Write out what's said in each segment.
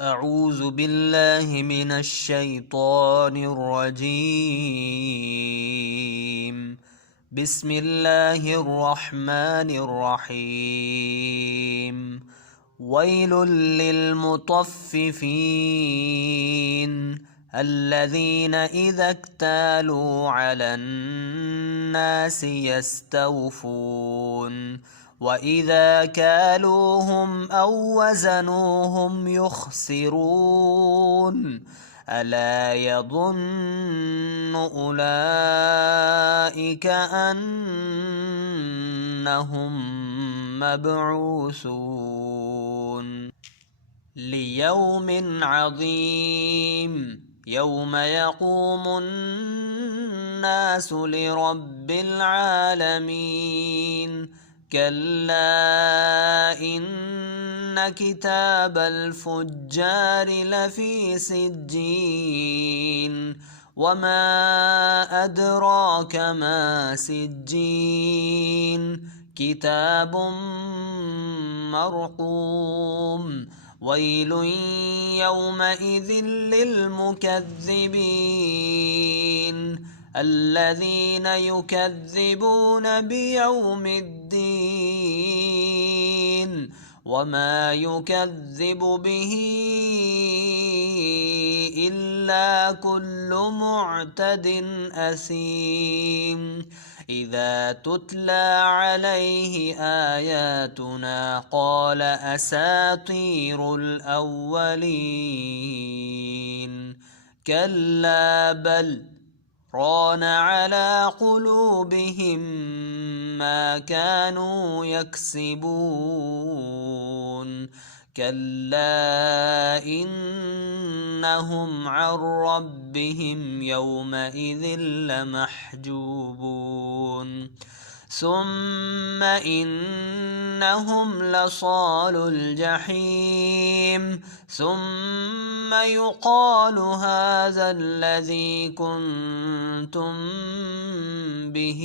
أعوذ بالله من الشيطان الرجيم. بسم الله الرحمن الرحيم. ويل للمطففين الذين إذا اكتالوا على الناس يستوفون وإذا كالوهم أو وزنوهم يخسرون. ألا يظن أولئك أنهم مبعوثون ليوم عظيم يوم يقوم الناس لرب العالمين. كلا إن كتاب الفجار لفي سجين وما أدراك ما سجين كتاب مرقوم. ويل يومئذ للمكذبين الذين يكذبون بيوم الدين وما يكذب به إلا كل معتد أثيم. إذا تتلى عليه آياتنا قال أساطير الأولين. كلا بل ران على قلوبهم ما كانوا يكسبون. كلا إنهم عن ربهم يومئذ لمحجوبون. ثم إنهم لصالو الجحيم ثم يقال هذا الذي كنتم به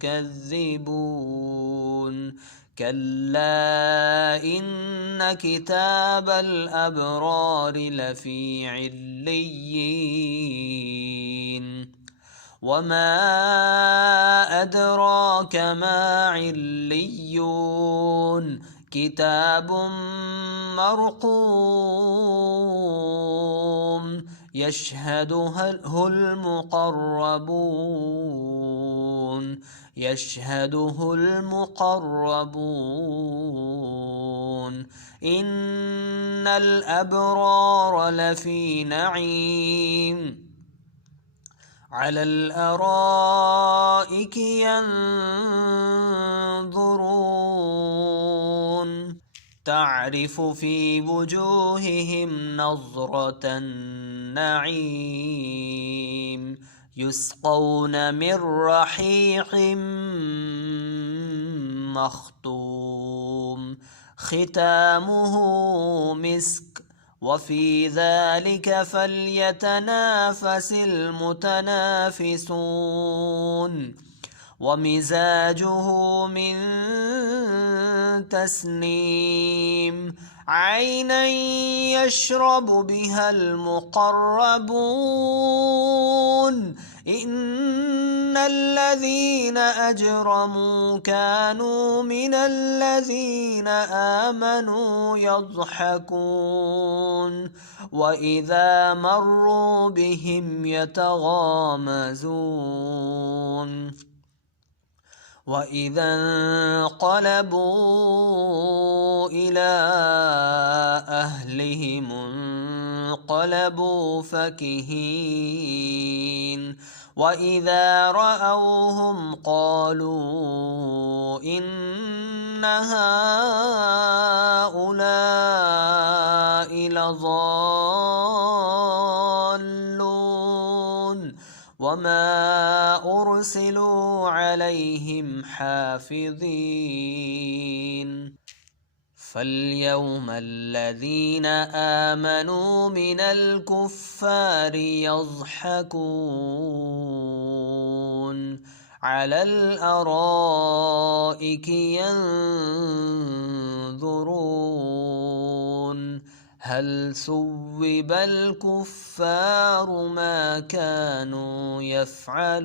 تكذبون. كلا إن كتاب الأبرار لفي عليين وما أدراك ما عليون كتاب مرقوم يشهده المقربون. إن الأبرار لفي نعيم على الأرائك ينظرون تعرف في وجوههم نظرة النعيم يسقون من رحيق مختوم ختامه مسك وفي ذلك فليتنافس المتنافسون. ومزاجه من تسنيم عينا يشرب بها المقربون. إن الذين أجرموا كانوا من الذين آمنوا يضحكون وإذا مروا بهم يتغامزون. وإذا انقلبوا إلى أهلهم انقلبوا فكهين وإذا رأوهم قالوا إن هؤلاء لضالون وما أرسلوا عليهم حافظين. فاليوم الذين آمنوا من الكفار يضحكون على الأرائك ينظرون هل ثوب الكفار ما كانوا يفعلون